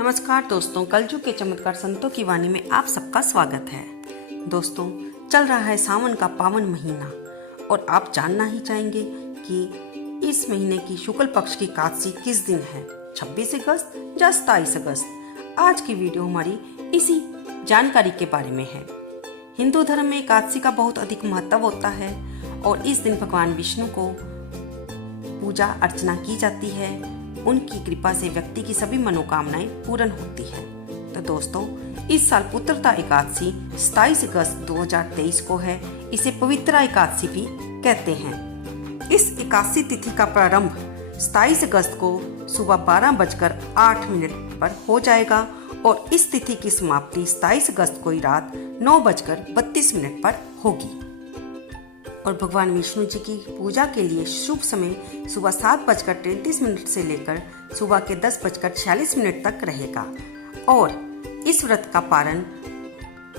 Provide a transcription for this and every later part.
नमस्कार दोस्तों, कलयुग के चमत्कार संतों की वाणी में आप सबका स्वागत है। दोस्तों, चल रहा है सावन का पावन महीना और आप जानना ही चाहेंगे कि इस महीने की शुक्ल पक्ष की एकादशी किस दिन है, 26 अगस्त या 27 अगस्त। आज की वीडियो हमारी इसी जानकारी के बारे में है। हिंदू धर्म में एकादशी का बहुत अधिक महत्व होता है और इस दिन भगवान विष्णु को पूजा अर्चना की जाती है। उनकी कृपा से व्यक्ति की सभी मनोकामनाएं पूर्ण होती है। तो दोस्तों, इस साल पुत्रदा एकादशी 27 अगस्त 2023 को है। इसे पवित्रा एकादशी भी कहते हैं। इस एकादशी तिथि का प्रारंभ 27 अगस्त को सुबह 12:08 पर हो जाएगा और इस तिथि की समाप्ति 27 अगस्त को ही रात 9:32 पर होगी। और भगवान विष्णु जी की पूजा के लिए शुभ समय सुबह 7:33 से लेकर सुबह के 10:46 तक रहेगा और इस व्रत का पारण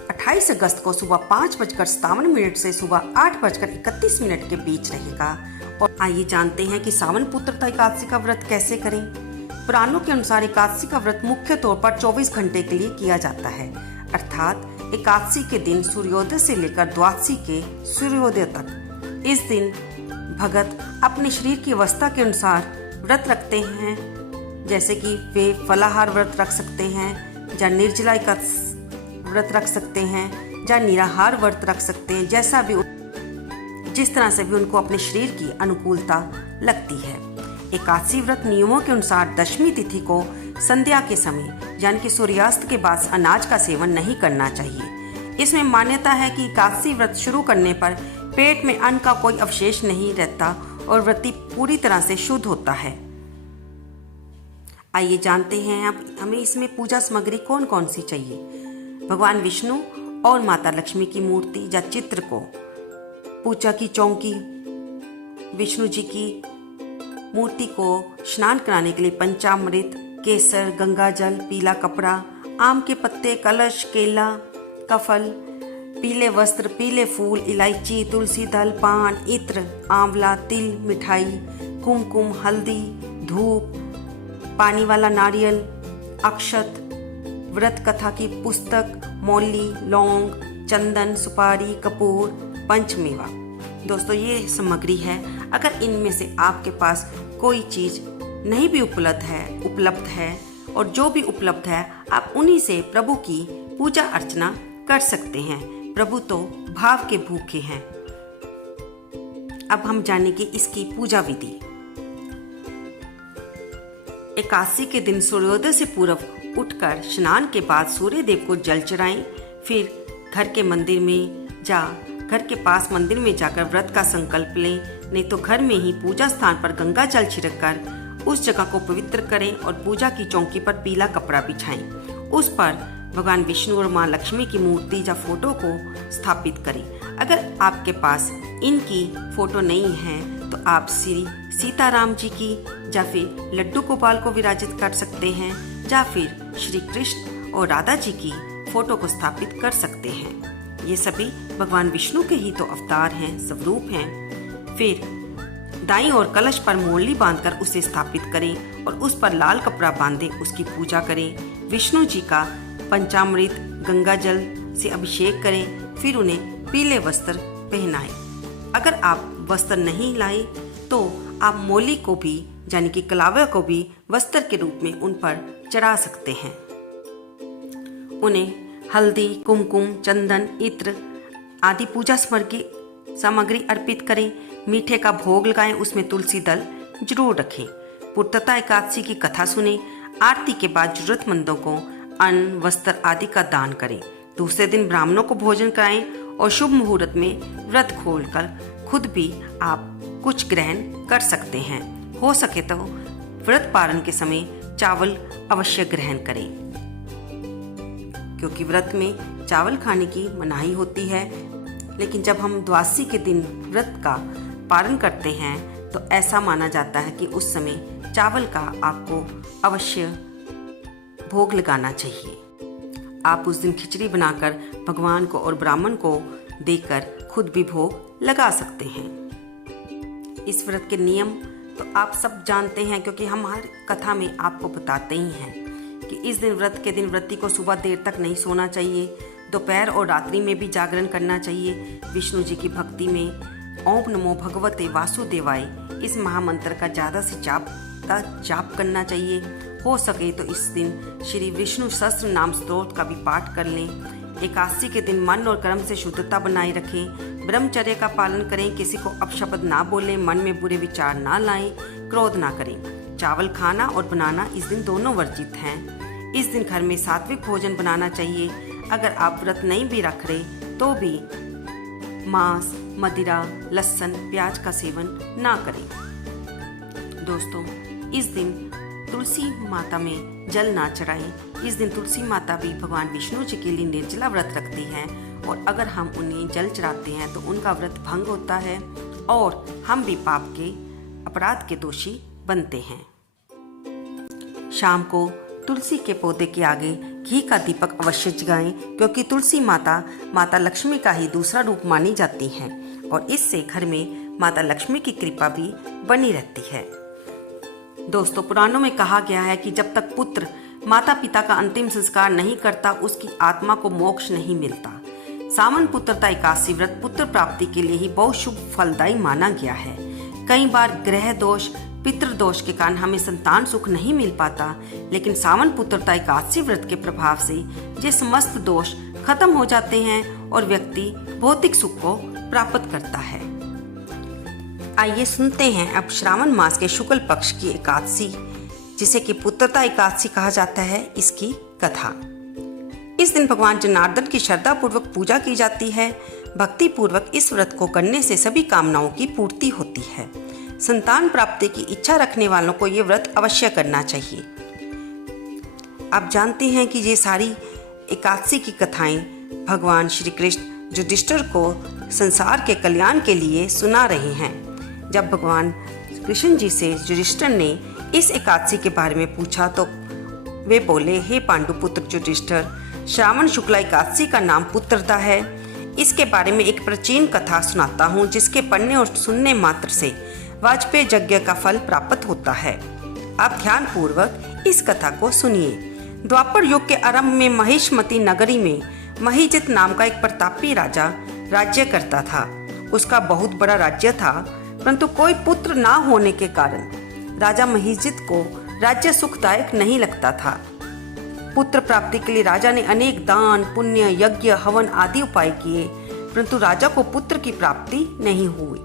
28 अगस्त को सुबह 5:57 से सुबह 8:31 के बीच रहेगा। और आइए जानते हैं कि सावन पुत्रदा एकादशी का व्रत कैसे करें। पुराणों के अनुसार एकादशी का व्रत मुख्य तौर पर 24 घंटे के लिए किया जाता है, अर्थात एकादशी के दिन सूर्योदय से लेकर द्वादशी के सूर्योदय तक। इस दिन भगत अपने शरीर की अवस्था के अनुसार व्रत रखते हैं, जैसे कि वे फलाहार व्रत रख सकते हैं या निर्जला व्रत रख सकते हैं या निराहार व्रत रख सकते हैं, जिस तरह से भी उनको अपने शरीर की अनुकूलता लगती है। एकादशी व्रत नियमों के अनुसार दशमी तिथि को संध्या के समय यानी कि सूर्यास्त के बाद अनाज का सेवन नहीं करना चाहिए। इसमें मान्यता है कि एकादशी व्रत शुरू करने पर पेट में अन्न का कोई अवशेष नहीं रहता और व्रती पूरी तरह से शुद्ध होता है। आइए जानते हैं अब हमें इसमें पूजा सामग्री कौन कौन सी चाहिए। भगवान विष्णु और माता लक्ष्मी की मूर्ति या चित्र को, पूजा की चौकी, विष्णु जी की मूर्ति को स्नान कराने के लिए पंचामृत, केसर, गंगा जल, पीला कपड़ा, आम के पत्ते, कलश, केला का फल, पीले वस्त्र, पीले फूल, इलायची, तुलसी दल, पान, इत्र, आंवला, तिल, मिठाई, कुमकुम, हल्दी, धूप, पानी वाला नारियल, अक्षत, व्रत कथा की पुस्तक, मौली, लौंग, चंदन, सुपारी, कपूर, पंचमेवा। दोस्तों, ये सामग्री है। अगर इनमें से आपके पास कोई चीज नहीं भी उपलब्ध है और जो भी उपलब्ध है आप उन्हीं से प्रभु की पूजा अर्चना कर सकते हैं। प्रभु तो भाव के भूखे हैं। अब हम जानेंगे इसकी पूजा विधि। एकादशी के दिन सूर्योदय से पूर्व उठकर स्नान के बाद सूर्य देव को जल चढ़ाएं, फिर घर के पास मंदिर में जाकर व्रत का संकल्प लें, नहीं तो घर में ही पूजा स्थान पर गंगा जल छिड़ककर उस जगह को पवित्र करें और पूजा की चौकी पर पीला कपड़ा बिछाएं। उस पर भगवान विष्णु और मां लक्ष्मी की मूर्ति या फोटो को स्थापित करें। अगर आपके पास इनकी फोटो नहीं है तो आप श्री सीताराम जी की या फिर लड्डू गोपाल को विराजित कर सकते हैं या फिर श्री कृष्ण और राधा जी की फोटो को स्थापित कर सकते हैं। ये सभी भगवान विष्णु के ही तो अवतार हैं, स्वरूप हैं। फिर दाईं ओर कलश पर मोरली बांधकर उसे स्थापित करें और उस पर लाल कपड़ा बांधे उसकी पूजा करें। विष्णु जी का पंचामृत गंगा जल से अभिषेक करें, फिर उन्हें पीले वस्त्र पहनाएं। अगर आप वस्त्र नहीं लाए तो आप मोली को भी यानी कि कलावे को भी वस्त्र के रूप में उन पर चढ़ा सकते हैं। उन्हें हल्दी, कुमकुम, चंदन, इत्र आदि पूजा सामग्री अर्पित करें। मीठे का भोग लगाएं, उसमें तुलसी दल जरूर रखें। पुत्रदा एकादशी की कथा सुने। आरती के बाद जरूरतमंदों को अन्न, वस्त्र आदि का दान करें। दूसरे दिन ब्राह्मणों को भोजन कराएं और शुभ मुहूर्त में व्रत खोलकर खुद भी आप कुछ ग्रहण कर सकते हैं। हो सके तो व्रत पारण के समय चावल अवश्य ग्रहण करें, क्योंकि व्रत में चावल खाने की मनाही होती है। लेकिन जब हम द्वादशी के दिन व्रत का पारण करते हैं तो ऐसा माना जाता है कि उस समय चावल का आपको अवश्य भोग लगाना चाहिए। आप उस दिन खिचड़ी बनाकर भगवान को और ब्राह्मण को देकर खुद भी भोग लगा सकते हैं। इस व्रत के नियम तो आप सब जानते हैं, क्योंकि हम हर कथा में आपको बताते ही हैं कि इस दिन व्रत के दिन व्रती को सुबह देर तक नहीं सोना चाहिए, दोपहर और रात्रि में भी जागरण करना चाहिए। विष्णु जी की भक्ति में ओम नमो भगवते वासुदेवाय इस महामंत्र का ज़्यादा से ज़्यादा जाप करना चाहिए। हो सके तो इस दिन श्री विष्णु सहस्त्र नाम स्तोत्र का भी पाठ कर लें। एकादशी के दिन मन और कर्म से शुद्धता बनाए रखें। ब्रह्मचर्य का पालन करें। किसी को अपशब्द ना बोलें। मन में बुरे विचार ना लाएं। क्रोध ना करें। चावल खाना और बनाना इस दिन दोनों वर्जित हैं। इस दिन घर में सात्विक भोजन बनाना चाहिए। अगर आप व्रत नहीं भी रख रहे तो भी मांस, मदिरा, लहसुन, प्याज का सेवन ना करें। दोस्तों, इस दिन तुलसी माता में जल ना चढ़ाएं। इस दिन तुलसी माता भी भगवान विष्णु जी के लिए निर्जला व्रत रखती हैं और अगर हम उन्हें जल चढ़ाते हैं तो उनका व्रत भंग होता है और हम भी पाप के अपराध के दोषी बनते हैं। शाम को तुलसी के पौधे के आगे घी का दीपक अवश्य जगाएं, क्योंकि तुलसी माता लक्ष्मी का ही दूसरा रूप मानी जाती हैं और इससे घर में माता लक्ष्मी की कृपा भी बनी रहती है। दोस्तों, पुराणों में कहा गया है कि जब तक पुत्र माता पिता का अंतिम संस्कार नहीं करता उसकी आत्मा को मोक्ष नहीं मिलता। सावन पुत्रता एकादशी व्रत पुत्र प्राप्ति के लिए ही बहुत शुभ फलदायी माना गया है। कई बार ग्रह दोष, पितृदोष के कारण हमें संतान सुख नहीं मिल पाता, लेकिन सावन पुत्रता एकादशी व्रत के प्रभाव से ये समस्त दोष खत्म हो जाते हैं और व्यक्ति भौतिक सुख को प्राप्त करता है। आइए सुनते हैं अब श्रावण मास के शुक्ल पक्ष की एकादशी, जिसे कि पुत्रता एकादशी कहा जाता है, इसकी कथा। इस दिन भगवान जनार्दन की श्रद्धा पूर्वक पूजा की जाती है। भक्ति पूर्वक इस व्रत को करने से सभी कामनाओं की पूर्ति होती है। संतान प्राप्ति की इच्छा रखने वालों को ये व्रत अवश्य करना चाहिए। आप जानते हैं कि ये सारी एकादशी की कथाएं भगवान श्री कृष्ण युधिष्ठिर को संसार के कल्याण के लिए सुना रहे हैं। जब भगवान कृष्ण जी से युधिष्ठिर ने इस एकादशी के बारे में पूछा तो वे बोले, हे पांडुपुत्र युधिष्ठिर, श्रावण शुक्ला एकादशी का नाम पुत्रता है। इसके बारे में एक प्राचीन कथा सुनाता हूँ, जिसके पढ़ने और सुनने मात्र से वाजपेय यज्ञ का फल प्राप्त होता है। आप ध्यान पूर्वक इस कथा को सुनिए। द्वापर युग के आरंभ में महिष्मती नगरी में महिजित नाम का एक प्रतापी राजा राज्य करता था। उसका बहुत बड़ा राज्य था, परंतु कोई पुत्र ना होने के कारण राजा महिजित को राज्य सुखदायक नहीं लगता था। पुत्र प्राप्ति के लिए राजा ने अनेक दान, पुण्य, यज्ञ, हवन आदि उपाय किए, परंतु राजा को पुत्र की प्राप्ति नहीं हुई।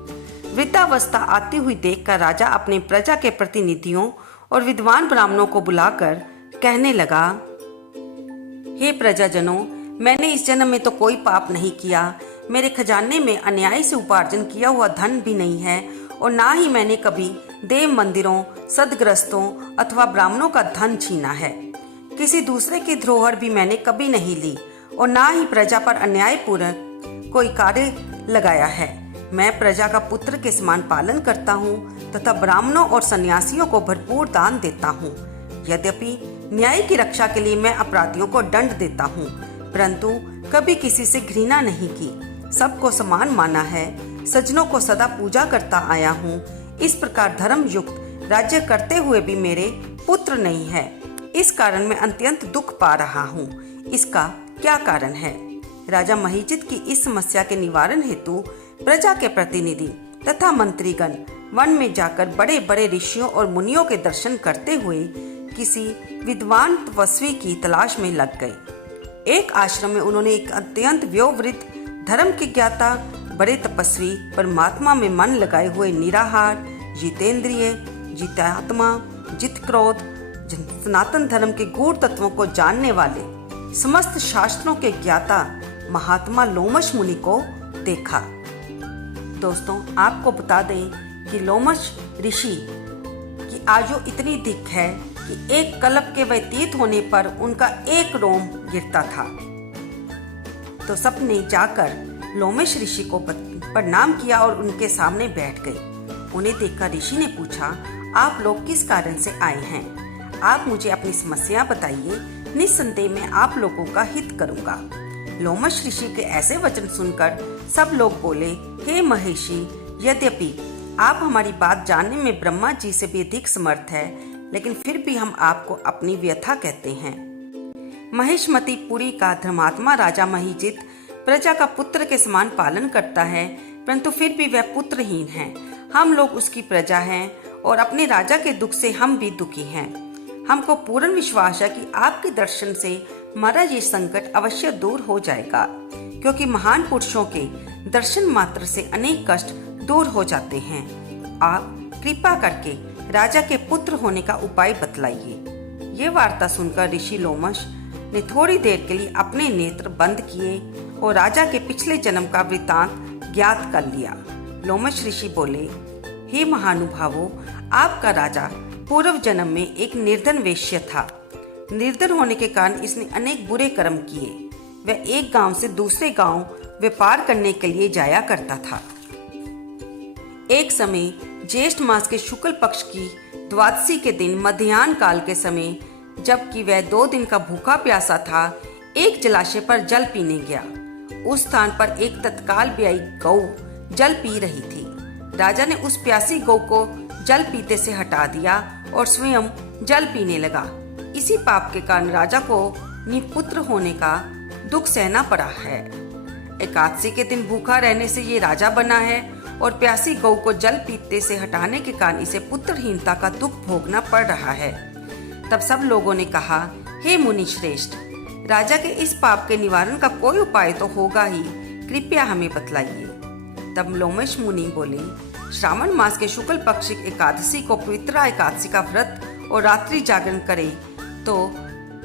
वृद्धावस्था आती हुई देखकर राजा अपने प्रजा के प्रतिनिधियों और विद्वान ब्राह्मणों को बुलाकर कहने लगा, हे प्रजाजनों, मैंने इस जन्म में तो कोई पाप नहीं किया। मेरे खजाने में अन्याय से उपार्जन किया हुआ धन भी नहीं है और ना ही मैंने कभी देव मंदिरों, सदग्रस्तों अथवा ब्राह्मणों का धन छीना है। किसी दूसरे की धरोहर भी मैंने कभी नहीं ली और ना ही प्रजा पर अन्यायपूर्वक कोई कार्य लगाया है। मैं प्रजा का पुत्र के समान पालन करता हूँ तथा ब्राह्मणों और सन्यासियों को भरपूर दान देता हूँ। यद्यपि न्याय की रक्षा के लिए मैं अपराधियों को दंड देता हूँ, परंतु कभी किसी से घृणा नहीं की। सबको समान माना है। सज्जनों को सदा पूजा करता आया हूँ। इस प्रकार धर्म युक्त राज्य करते हुए भी मेरे पुत्र नहीं है। इस कारण मैं अत्यंत दुख पा रहा हूँ। इसका क्या कारण है? राजा महिजित की इस समस्या के निवारण हेतु प्रजा के प्रतिनिधि तथा मंत्रीगण वन में जाकर बड़े बड़े ऋषियों और मुनियों के दर्शन करते हुए किसी विद्वान तपस्वी की तलाश में लग गए। एक आश्रम में उन्होंने एक अत्यंत वयोवृद्ध, धर्म के ज्ञाता, बड़े तपस्वी, परमात्मा में मन लगाए हुए, निराहार, जितेंद्रिय, जितात्मा, जित क्रोध, सनातन धर्म के गूढ़ तत्वों को जानने वाले, समस्त शास्त्रों के ज्ञाता महात्मा लोमश मुनि को देखा। दोस्तों, आपको बता दें कि लोमश ऋषि की आयु इतनी अधिक है कि एक कल्प के व्यतीत होने पर उनका एक रोम गिरता था। तो सबने जाकर लोमश ऋषि को प्रणाम किया और उनके सामने बैठ गए। उन्हें देखकर ऋषि ने पूछा, आप लोग किस कारण से आए हैं? आप मुझे अपनी समस्या बताइए, निस्संदेह मैं आप लोगों का हित करूंगा। लोमश ऋषि के ऐसे वचन सुनकर सब लोग बोले, हे महिषी, यद्यपि आप हमारी बात जानने में ब्रह्मा जी से भी अधिक समर्थ है, लेकिन फिर भी हम आपको अपनी व्यथा कहते हैं। महिष्मति पुरी का धर्मात्मा राजा महिजित प्रजा का पुत्र के समान पालन करता है, परंतु फिर भी वह पुत्रहीन है। हम लोग उसकी प्रजा हैं और अपने राजा के दुख से हम भी दुखी हैं। हमको पूर्ण विश्वास है कि आपके दर्शन से हमारा ये संकट अवश्य दूर हो जाएगा, क्योंकि महान पुरुषों के दर्शन मात्र से अनेक कष्ट दूर हो जाते हैं। आप कृपा करके राजा के पुत्र होने का उपाय बतलाइए। ये वार्ता सुनकर ऋषि लोमश ने थोड़ी देर के लिए अपने नेत्र बंद किए और राजा के पिछले जन्म का वृतांत ज्ञात कर लिया। लोमश ऋषि बोले, हे महानुभावों, आपका राजा पूर्व जन्म में एक निर्धन वेश्य था। निर्धन होने के कारण इसने अनेक बुरे कर्म किए। वह एक गांव से दूसरे गांव व्यापार करने के लिए जाया करता था। एक समय ज्येष्ठ मास के शुक्ल पक्ष की द्वादशी के दिन मध्याह्न काल के समय, जबकि वह 2 दिन का भूखा प्यासा था, एक जलाशय पर जल पीने गया। उस स्थान पर एक तत्काल ब्याई गौ जल पी रही थी। राजा ने उस प्यासी गौ को जल पीते से हटा दिया और स्वयं जल पीने लगा। इसी पाप के कारण राजा को निपुत्र होने का दुख सहना पड़ा है। एकादशी के दिन भूखा रहने से ये राजा बना है और प्यासी गौ को जल पीते से हटाने के कारण इसे पुत्रहीनता का दुख भोगना पड़ रहा है। तब सब लोगों ने कहा, हे मुनि श्रेष्ठ, राजा के इस पाप के निवारण का कोई उपाय तो होगा ही, कृपया हमें बतलाइए। तब लोमश मुनि बोले, श्रावण मास के शुक्ल पक्ष की एकादशी को पवित्र एकादशी का व्रत और रात्रि जागरण करे तो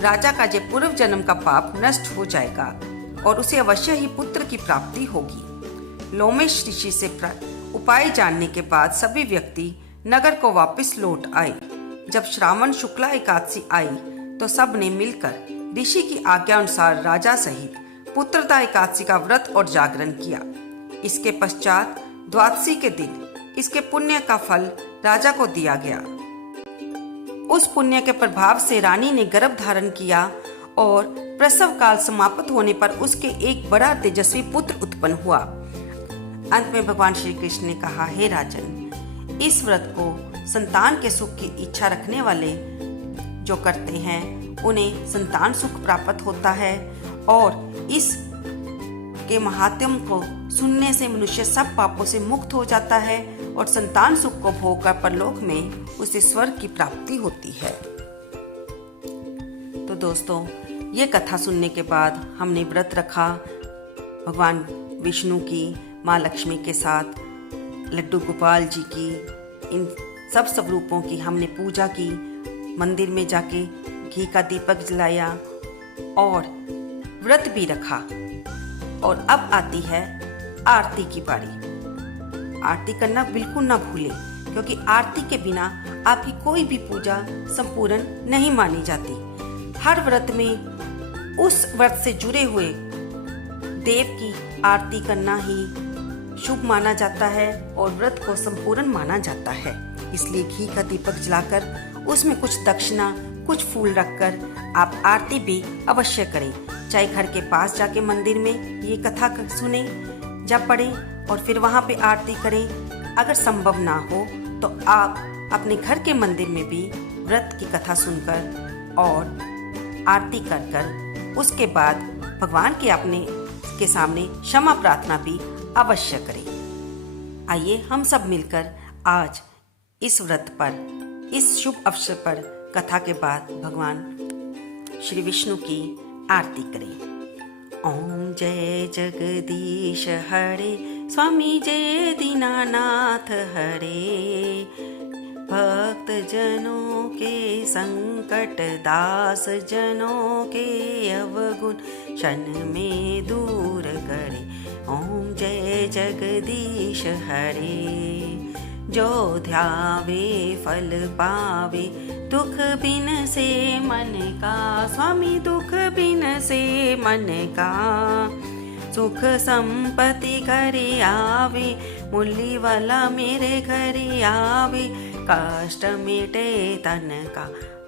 राजा का जो पूर्व जन्म का पाप नष्ट हो जाएगा और उसे अवश्य ही पुत्र की प्राप्ति होगी। लोमेश ऋषि से उपाय जानने के बाद सभी व्यक्ति नगर को वापस लौट आए। जब श्रावण शुक्ला एकादशी आई तो सब ने मिलकर ऋषि की आज्ञा अनुसार राजा सहित पुत्रदा एकादशी का व्रत और जागरण किया। इसके पश्चात द्वादशी के दिन इसके पुण्य का फल राजा को दिया गया। उस पुण्य के प्रभाव से रानी ने गर्भ धारण किया और प्रसव काल समाप्त होने पर उसके एक बड़ा तेजस्वी पुत्र उत्पन्न हुआ। अंत में भगवान श्री कृष्ण ने कहा, हे राजन, इस व्रत को संतान के सुख की इच्छा रखने वाले जो करते हैं उन्हें संतान सुख प्राप्त होता है और इस के महात्म्य को सुनने से मनुष्य सब पापों से मुक्त हो जाता है और संतान सुख को भोगकर परलोक में उसे स्वर्ग की प्राप्ति होती है। तो दोस्तों, ये कथा सुनने के बाद हमने व्रत रखा भगवान विष्णु की, माँ लक्ष्मी के साथ, लड्डू गोपाल जी की, इन सब स्वरूपों की हमने पूजा की। मंदिर में जाके घी का दीपक जलाया और व्रत भी रखा। और अब आती है आरती की बारी। आरती करना बिल्कुल ना भूलें, क्योंकि आरती के बिना आपकी कोई भी पूजा संपूर्ण नहीं मानी जाती। हर व्रत में उस व्रत से जुड़े हुए देव की आरती करना ही शुभ माना जाता है और व्रत को संपूर्ण माना जाता है। इसलिए घी का दीपक जलाकर उसमें कुछ दक्षिणा, कुछ फूल रखकर आप आरती भी अवश्य करें। चाहे घर के पास जाके मंदिर में ये कथा सुने, जब पढ़ें और फिर वहाँ पे आरती करें। अगर संभव ना हो तो आप अपने घर के मंदिर में भी व्रत की कथा सुनकर और आरती कर उसके बाद भगवान के अपने के सामने क्षमा प्रार्थना भी अवश्य करें। आइए हम सब मिलकर आज इस व्रत पर, इस शुभ अवसर पर कथा के बाद भगवान श्री विष्णु की आरती करें। ओम जय जगदीश हरे, स्वामी जय दीनानाथ हरे, भक्त जनों के संकट, दास जनों के अवगुण क्षण में दूर करे। ओम जय जगदीश हरे, जो ध्यावे फल पावे, दुख बिन से मन का, स्वामी दुख बिन से मन का, सुख संपत्ति घरे आवे, मुरली वाला मेरे घरे आवे, कष्ट मिटे तन का।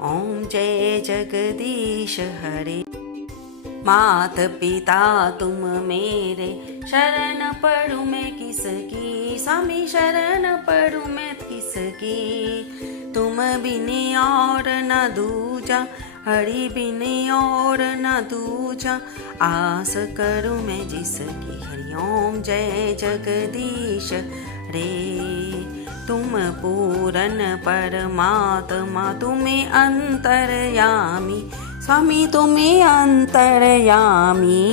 ओम जय जगदीश हरे। मात पिता तुम मेरे, शरण पढ़ूं मैं किसकी, स्वामी शरण पढ़ूं मैं किसकी। तुम बिन और न दूजा, हरि बिन और न दूजा, आस करूं मैं जिसकी। हरि ओम जय जगदीश रे। तुम पूरन परमात्मा, तुम्हें अंतर्यामी, स्वामी तुम्हें अंतर्यामी।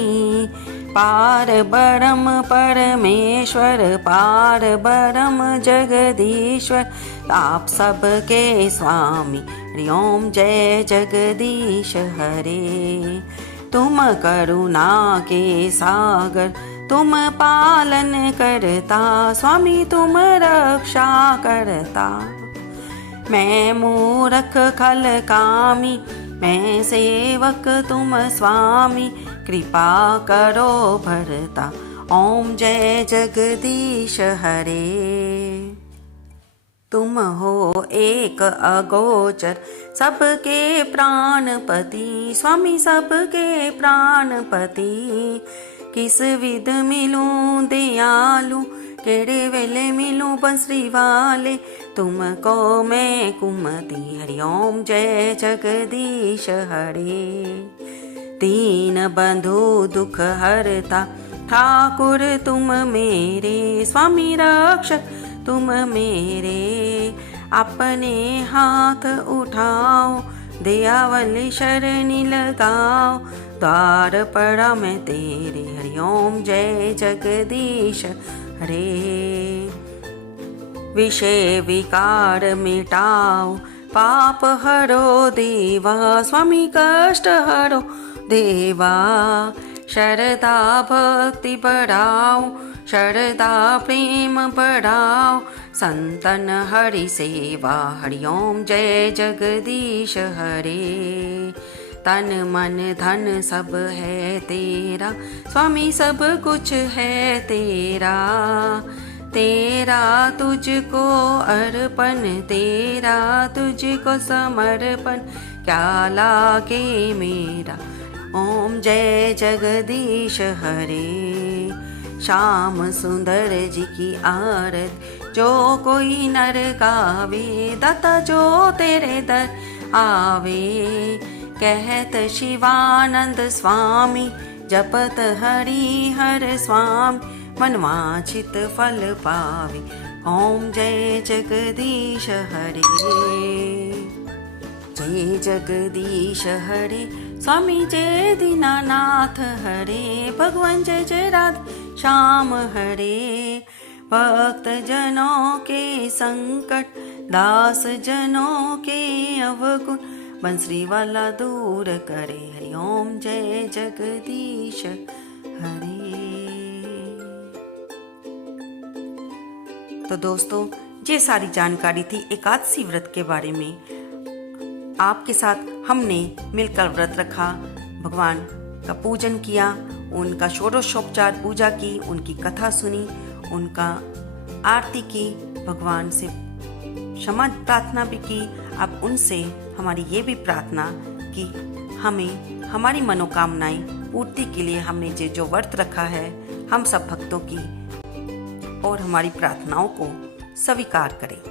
पार ब्रह्म परमेश्वर, पार ब्रह्म जगदीश्वर, आप सबके स्वामी। हरि ओम जय जगदीश हरे। तुम करुणा के सागर, तुम पालन करता, स्वामी तुम रक्षा करता। मैं मूरख खल कामी, मैं सेवक तुम स्वामी, कृपा करो भरता। ओम जय जगदीश हरे। तुम हो एक अगोचर, सबके प्राणपति, स्वामी सबके प्राणपति। किस विध मिलूं दयालु, केड़े वेले मिलूं बंसरी वाले, तुमको मैं कुमति। हरि ओम जय जगदीश हरे। दीन बंधु दुख हरता, ठाकुर तुम मेरे, स्वामी रक्षक तुम मेरे। अपने हाथ उठाओ, दयावली शरणी लगाओ, द्वार पड़ा मैं तेरे। हरि ओम जय जगदीश हरे। विषय विकार मिटाओ, पाप हरो देवा, स्वामी कष्ट हरो देवा। शरदा भक्ति बढ़ाओ, शरदा प्रेम बढ़ाओ, संतन हरि सेवा। हरि ओम जय जगदीश हरे। तन मन धन सब है तेरा, स्वामी सब कुछ है तेरा। तेरा तुझको अर्पण, तेरा तुझको समर्पण, क्या लागे मेरा। ओम जय जगदीश हरे। श्याम सुंदर जी की आरत जो कोई नर गावे, दाता जो तेरे दर आवे। कहत शिवानंद स्वामी, जपत हरि हर स्वामी, मनवांछित फल पावे। ओम जय जगदीश हरे। जय जगदीश हरे, स्वामी जय दीनानाथ हरे। भगवान जय जय राधे श्याम हरे। भक्त जनों के संकट, दास जनों के अवगुण, बंसरी वाला दूर करे। हरि ओम जय जगदीश हरे। तो दोस्तों, ये सारी जानकारी थी एकादशी व्रत के बारे में। आपके साथ हमने मिलकर व्रत रखा, भगवान का पूजन किया, उनका षोडशोपचार पूजा की, उनकी कथा सुनी, उनका आरती की, भगवान से क्षमा प्रार्थना भी की। अब उनसे हमारी ये भी प्रार्थना कि हमें हमारी मनोकामनाएं पूर्ति के लिए हमने जो व्रत रखा है, हम सब भक्तों की और हमारी प्रार्थनाओं को स्वीकार करें।